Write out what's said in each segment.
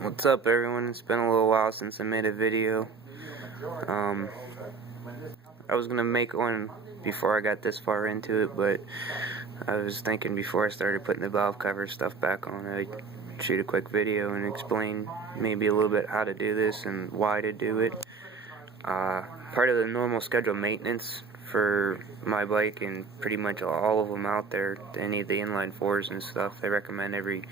What's up, everyone? It's been a little while since I made a video. I was gonna make one before I got this far into it, but I was thinking before I started putting the valve cover stuff back on, I'd shoot a quick video and explain maybe a little bit how to do this and why to do it. Part of the normal scheduled maintenance for my bike and pretty much all of them out there, any of the inline fours and stuff, they recommend every,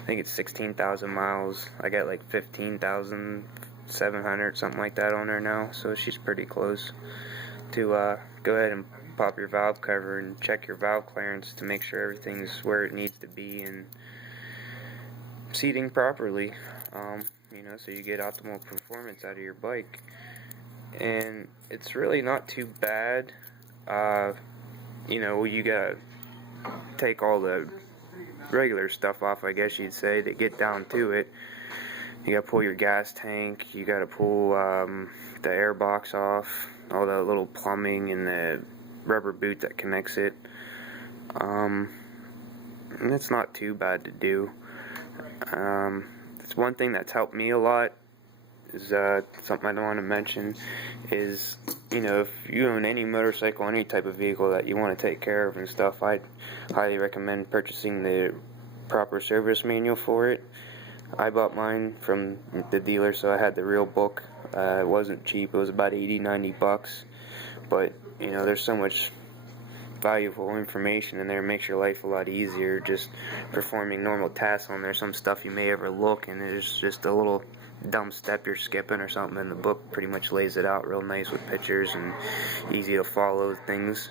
I think it's 16,000 miles. I got like 15,700, something like that on there now, so she's pretty close to go ahead and pop your valve cover and check your valve clearance to make sure everything's where it needs to be and seating properly, so you get optimal performance out of your bike. And it's really not too bad. You gotta take all the regular stuff off, I guess you'd say, to get down to it. You gotta pull your gas tank, you gotta pull the air box off, all the little plumbing and the rubber boot that connects it. And it's not too bad to do. It's one thing that's helped me a lot is something I don't want to mention is, if you own any motorcycle, any type of vehicle that you want to take care of and stuff, I'd highly recommend purchasing the proper service manual for it. I bought mine from the dealer, so I had the real book. It wasn't cheap, it was about 80-90 bucks, but there's so much valuable information in there. It makes your life a lot easier just performing normal tasks on there. Some stuff you may overlook, and it's just a little dumb step you're skipping or something, and the book pretty much lays it out real nice with pictures and easy to follow things.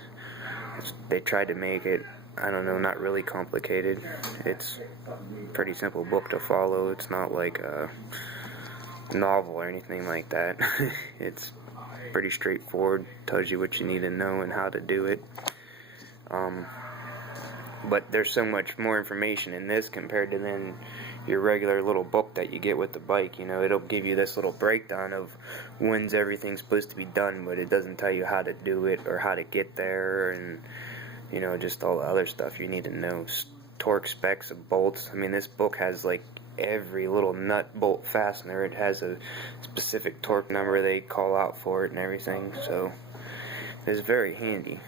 They tried to make it, I don't know, not really complicated. It's a pretty simple book to follow. It's not like a novel or anything like that. It's pretty straightforward, tells you what you need to know and how to do it. But there's so much more information in this compared to then your regular little book that you get with the bike. It'll give you this little breakdown of when's everything supposed to be done, but it doesn't tell you how to do it or how to get there, and just all the other stuff you need to know. Torque specs of bolts. I mean, this book has like every little nut, bolt, fastener. It has a specific torque number they call out for it and everything, so it's very handy.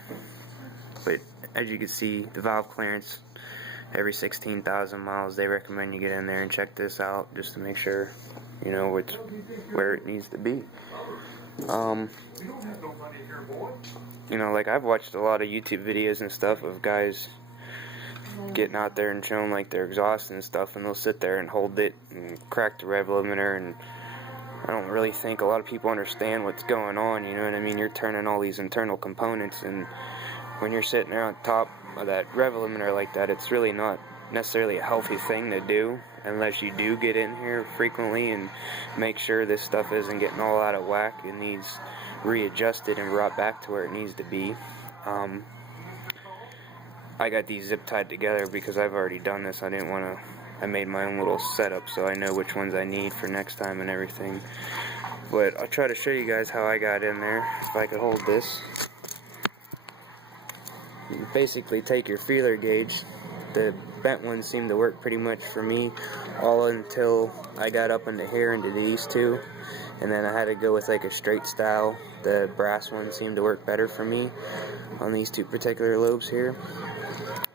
But as you can see, the valve clearance every 16,000 miles, they recommend you get in there and check this out just to make sure it's where it needs to be. Like I've watched a lot of YouTube videos and stuff of guys getting out there and showing like their exhaust and stuff, and they'll sit there and hold it and crack the rev limiter, and I don't really think a lot of people understand what's going on. You know what I mean? You're turning all these internal components, and when you're sitting there on top of that rev limiter like that, it's really not necessarily a healthy thing to do unless you do get in here frequently and make sure this stuff isn't getting all out of whack and needs readjusted and brought back to where it needs to be. I got these zip tied together because I've already done this. I made my own little setup so I know which ones I need for next time and everything. But I'll try to show you guys how I got in there. If I could hold this. You basically take your feeler gauge. The bent ones seem to work pretty much for me all until I got up into here into these two, and then I had to go with like a straight style. The brass ones seemed to work better for me on these two particular lobes here,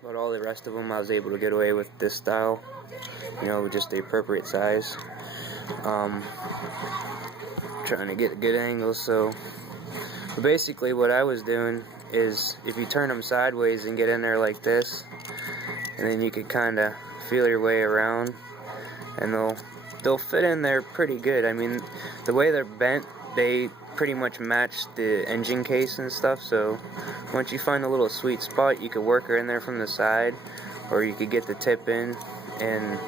but all the rest of them I was able to get away with this style, just the appropriate size. Trying to get a good angle, so basically what I was doing is if you turn them sideways and get in there like this, and then you could kind of feel your way around, and they'll fit in there pretty good. I mean, the way they're bent, they pretty much match the engine case and stuff, so once you find a little sweet spot, you could work her in there from the side, or you could get the tip in and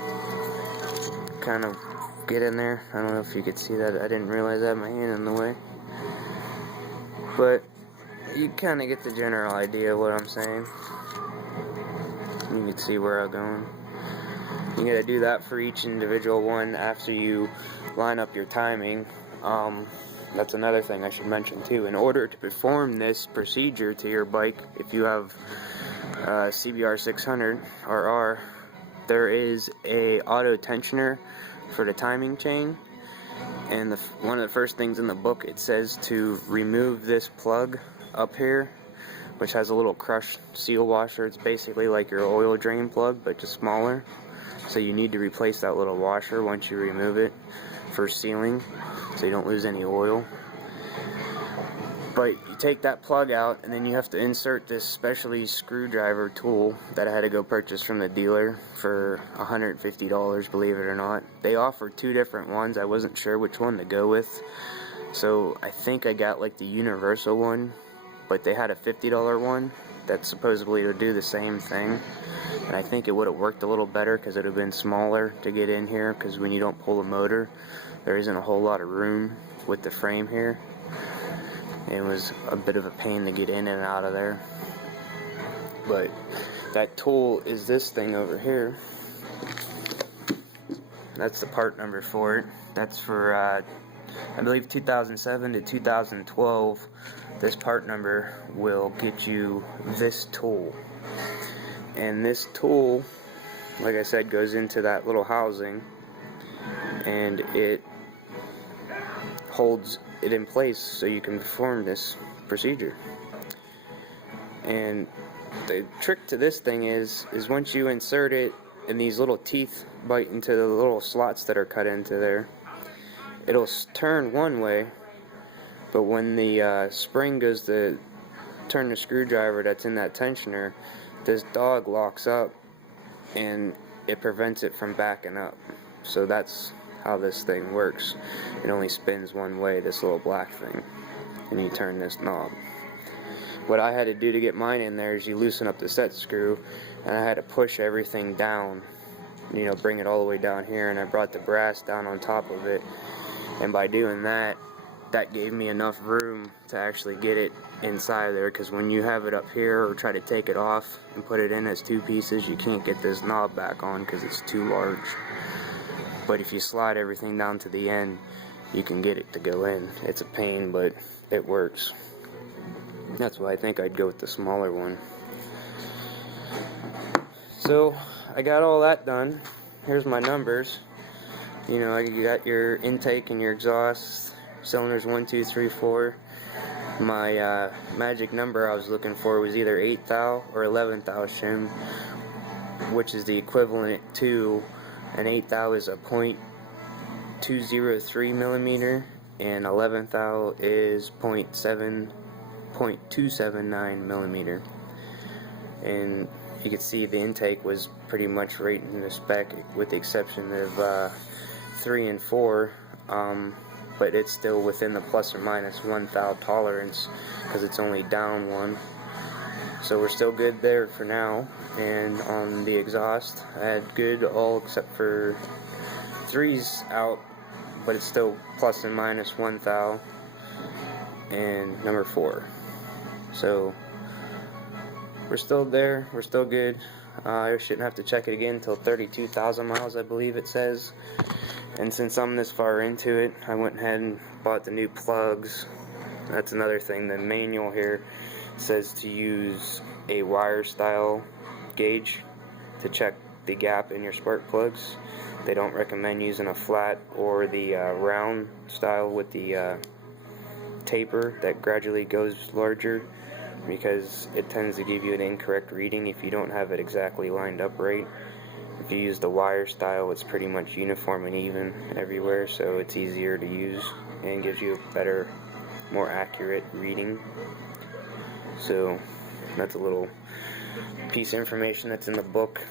kind of get in there. I don't know if you could see that. I didn't realize I had my hand in the way, but you kind of get the general idea of what I'm saying. You can see where I'm going. You gotta do that for each individual one after you line up your timing. That's another thing I should mention too. In order to perform this procedure to your bike, if you have CBR 600 RR, there is a auto tensioner for the timing chain, and one of the first things in the book, it says to remove this plug up here, which has a little crushed seal washer. It's basically like your oil drain plug, but just smaller. So you need to replace that little washer once you remove it for sealing, so you don't lose any oil. But you take that plug out, and then you have to insert this specialty screwdriver tool that I had to go purchase from the dealer for $150, believe it or not. They offered two different ones. I wasn't sure which one to go with, so I think I got like the universal one, but they had a $50 one that supposedly would do the same thing. And I think it would have worked a little better because it would have been smaller to get in here, because when you don't pull the motor, there isn't a whole lot of room with the frame here. It was a bit of a pain to get in and out of there. But that tool is this thing over here. That's the part number for it. That's for, I believe, 2007 to 2012. This part number will get you this tool. And this tool, like I said, goes into that little housing, and it holds it in place so you can perform this procedure. And the trick to this thing is once you insert it and these little teeth bite into the little slots that are cut into there, it'll turn one way, but when the spring goes to turn the screwdriver that's in that tensioner, this dog locks up and it prevents it from backing up. So that's how this thing works. It only spins one way, this little black thing, and you turn this knob. What I had to do to get mine in there is you loosen up the set screw, and I had to push everything down, you know, bring it all the way down here, and I brought the brass down on top of it, and by doing that, that gave me enough room to actually get it inside there, because when you have it up here or try to take it off and put it in as two pieces, you can't get this knob back on because it's too large. But if you slide everything down to the end, you can get it to go in. It's a pain, but it works. That's why I think I'd go with the smaller one. So I got all that done. Here's my numbers. You know, you got your intake and your exhaust, cylinders 1, 2, 3, 4. My magic number I was looking for was either 8 thou or 11 thou shim, which is the equivalent to an 8 thou is a .203 millimeter, and 11 thou is 0.279 millimeter. And you can see the intake was pretty much right in the spec, with the exception of 3 and 4, but it's still within the plus or minus 1 thou tolerance because it's only down one. So we're still good there for now. And on the exhaust, I had good all except for 3's out, but it's still plus and minus 1 thou, and number 4. So we're still there, we're still good. I shouldn't have to check it again until 32,000 miles, I believe it says. And since I'm this far into it, I went ahead and bought the new plugs. That's another thing. The manual here says to use a wire style gauge to check the gap in your spark plugs. They don't recommend using a flat or the round style with the taper that gradually goes larger, because it tends to give you an incorrect reading if you don't have it exactly lined up right. If you use the wire style, it's pretty much uniform and even everywhere, so it's easier to use and gives you a better, more accurate reading. So that's a little piece of information that's in the book.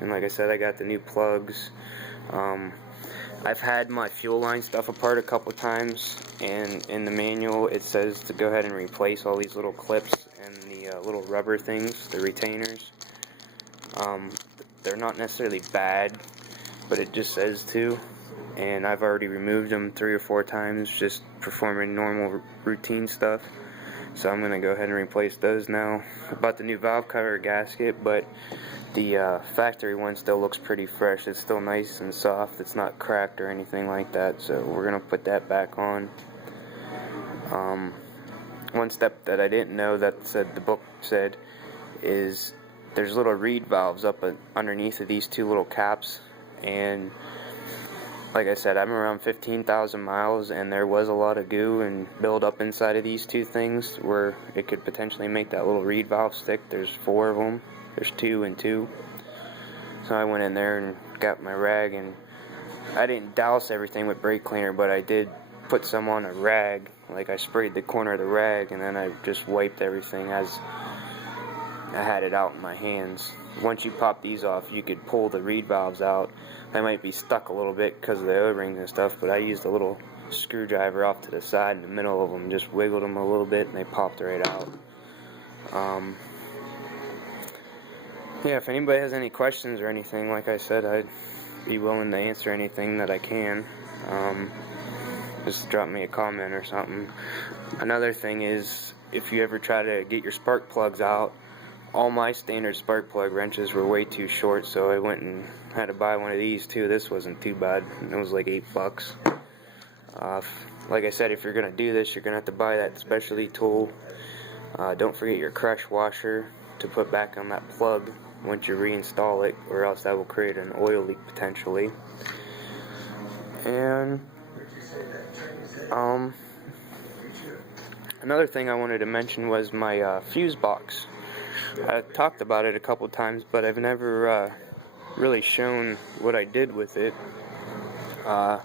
And like I said, I got the new plugs. I've had my fuel line stuff apart a couple times, and in the manual it says to go ahead and replace all these little clips and the little rubber things, the retainers. They're not necessarily bad, but it just says to, and I've already removed them 3 or 4 times just performing normal routine stuff. So I'm going to go ahead and replace those now. I bought the new valve cover gasket, but the factory one still looks pretty fresh. It's still nice and soft. It's not cracked or anything like that, so we're going to put that back on. One step that I didn't know that the book said is there's little reed valves up underneath of these 2 little caps, and like I said, I'm around 15,000 miles, and there was a lot of goo and build up inside of these two things where it could potentially make that little reed valve stick. There's 4 of them. There's 2 and 2. So I went in there and got my rag, and I didn't douse everything with brake cleaner, but I did put some on a rag. Like, I sprayed the corner of the rag, and then I just wiped everything as I had it out in my hands. Once you pop these off, you could pull the reed valves out. They might be stuck a little bit because of the O-rings and stuff, but I used a little screwdriver off to the side in the middle of them, just wiggled them a little bit, and they popped right out. Yeah, if anybody has any questions or anything, like I said, I'd be willing to answer anything that I can. Just drop me a comment or something. Another thing is, if you ever try to get your spark plugs out, all my standard spark plug wrenches were way too short, so I went and had to buy one of these too. This wasn't too bad. It was like $8. Like I said, if you're going to do this, you're going to have to buy that specialty tool. Don't forget your crush washer to put back on that plug once you reinstall it, or else that will create an oil leak potentially. And another thing I wanted to mention was my fuse box. I talked about it a couple times, but I've never really shown what I did with it. I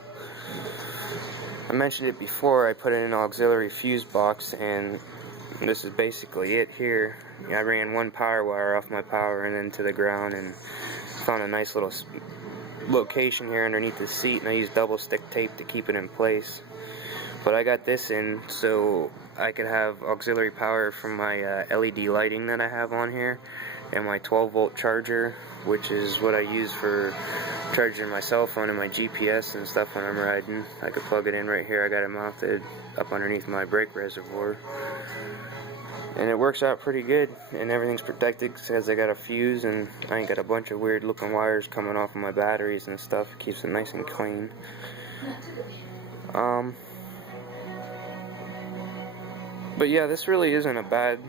mentioned it before. I put in an auxiliary fuse box, and this is basically it here. I ran one power wire off my power and then to the ground, and found a nice little location here underneath the seat, and I used double stick tape to keep it in place. But I got this in so I could have auxiliary power from my LED lighting that I have on here, and my 12-volt charger, which is what I use for charging my cell phone and my GPS and stuff when I'm riding. I could plug it in right here. I got it mounted up underneath my brake reservoir, and it works out pretty good, and everything's protected because I got a fuse, and I ain't got a bunch of weird looking wires coming off of my batteries and stuff. It keeps it nice and clean. But yeah, this really isn't a bad,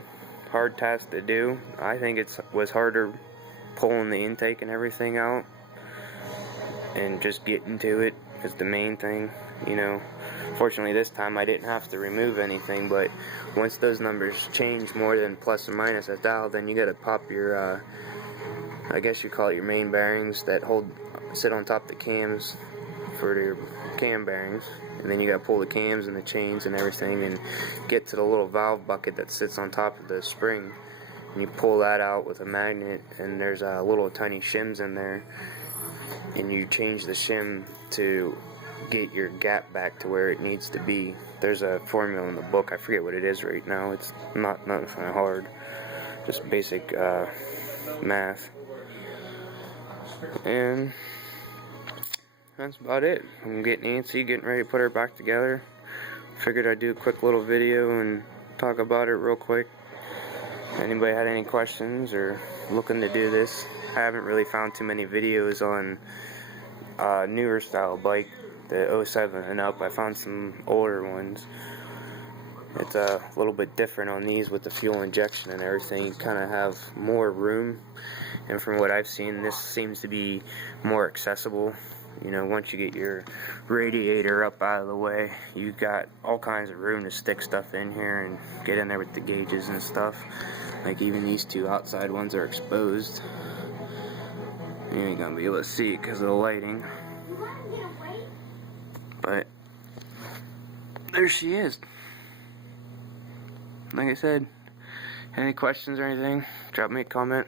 hard task to do. I think it was harder pulling the intake and everything out, and just getting to it is the main thing, you know. Fortunately this time I didn't have to remove anything, but once those numbers change more than plus or minus a dial, then you gotta pop your, I guess you call it your main bearings that sit on top of the cams for your cam bearings. And then you gotta pull the cams and the chains and everything and get to the little valve bucket that sits on top of the spring. And you pull that out with a magnet, and there's little tiny shims in there. And you change the shim to get your gap back to where it needs to be. There's a formula in the book. I forget what it is right now. It's nothing hard. Just basic math. And that's about it. I'm getting Nancy, getting ready to put her back together. Figured I'd do a quick little video and talk about it real quick. Anybody had any questions or looking to do this? I haven't really found too many videos on newer style bike, the 07 and up. I found some older ones. It's a little bit different on these with the fuel injection and everything. You kind of have more room, and from what I've seen, this seems to be more accessible. You know, once you get your radiator up out of the way, you've got all kinds of room to stick stuff in here and get in there with the gauges and stuff. Like even these two outside ones are exposed. You ain't gonna be able to see it because of the lighting. But there she is. Like I said, any questions or anything, drop me a comment.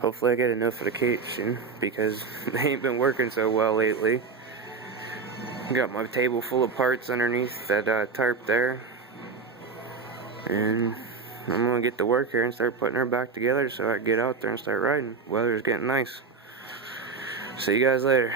Hopefully I get a notification, because they ain't been working so well lately. Got my table full of parts underneath that tarp there, and I'm gonna get to work here and start putting her back together so I can get out there and start riding. Weather's getting nice. See you guys later.